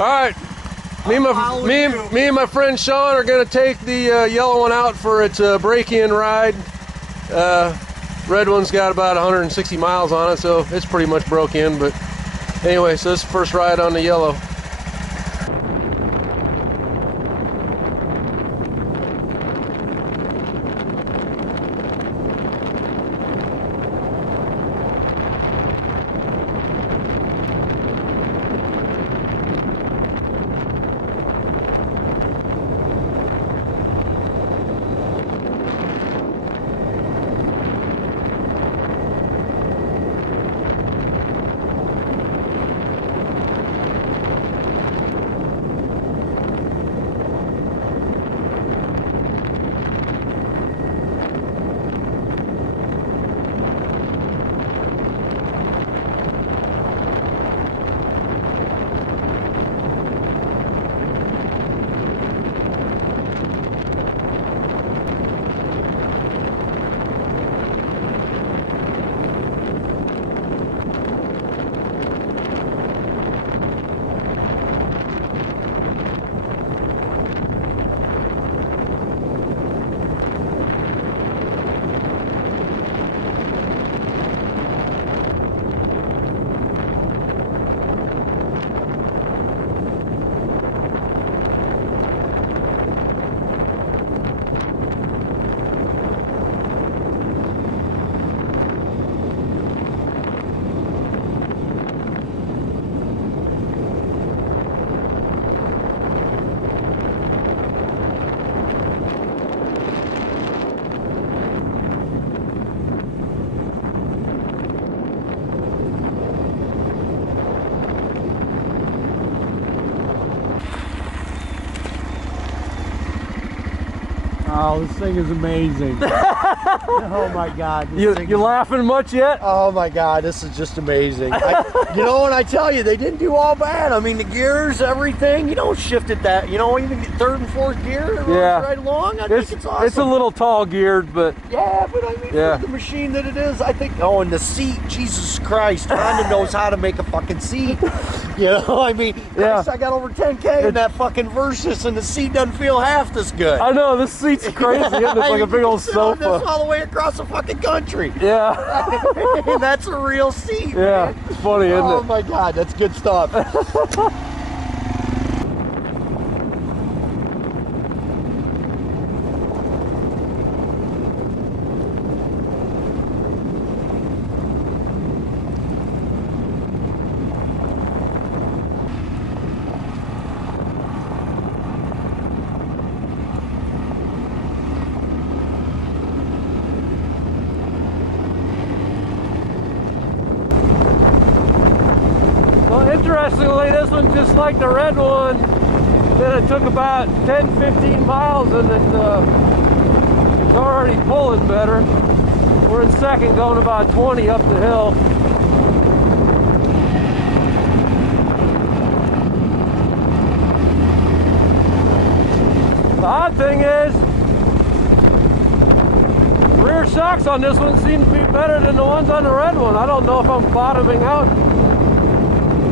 All right. Me and my friend Sean are gonna take the yellow one out for its break-in ride. Red one's got about 160 miles on it, so it's pretty much broke in. But anyway, so this is the first ride on the yellow. Oh, this thing is amazing. Oh my God. You laughing much yet? Oh my God, this is just amazing. You know, when I tell you, they didn't do all bad. I mean, the gears, everything, you don't shift it that, you know, even third and fourth gear, it runs right along. I think it's awesome. It's a little tall geared, but... Yeah, but I mean, for the machine that it is, I think, oh, and the seat, Jesus Christ, Honda knows how to make a fucking seat. You know, I mean, Christ, I got over 10K in that fucking Versus, and the seat doesn't feel half this good. I know, this seat's crazy, isn't it? It's like a big old sofa. This all the way across the fucking country. Yeah. And that's a real seat, yeah, man. It's funny, isn't it? Oh my God, that's good stuff. Interestingly, this one's just like the red one. Then it took about 10-15 miles and it's already pulling better. We're in second, going about 20 up the hill. The odd thing is, rear shocks on this one seem to be better than the ones on the red one. I don't know if I'm bottoming out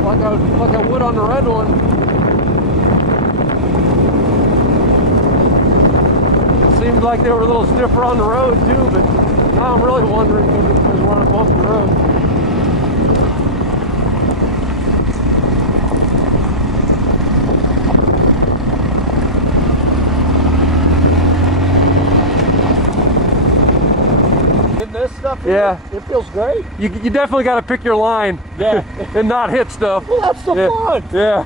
like I would on the red one. It seemed like they were a little stiffer on the road too, but now I'm really wondering if it's because we're on a bumpy road. This stuff, yeah, it feels great. You definitely got to pick your line, yeah, and not hit stuff. Well, that's the fun. Yeah.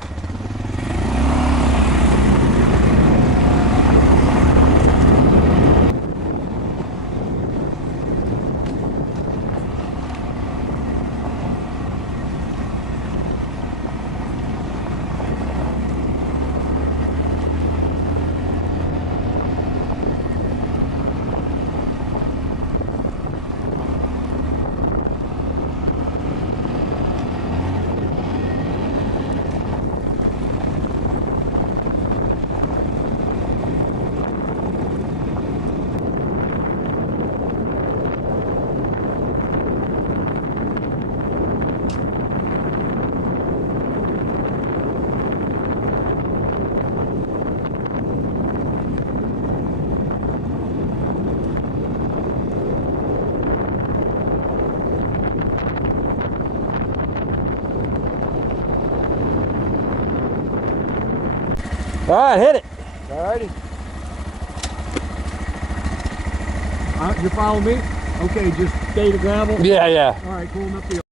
All right, hit it. Alrighty. You follow me? Okay, just stay to gravel. Yeah, yeah. All right, cool enough.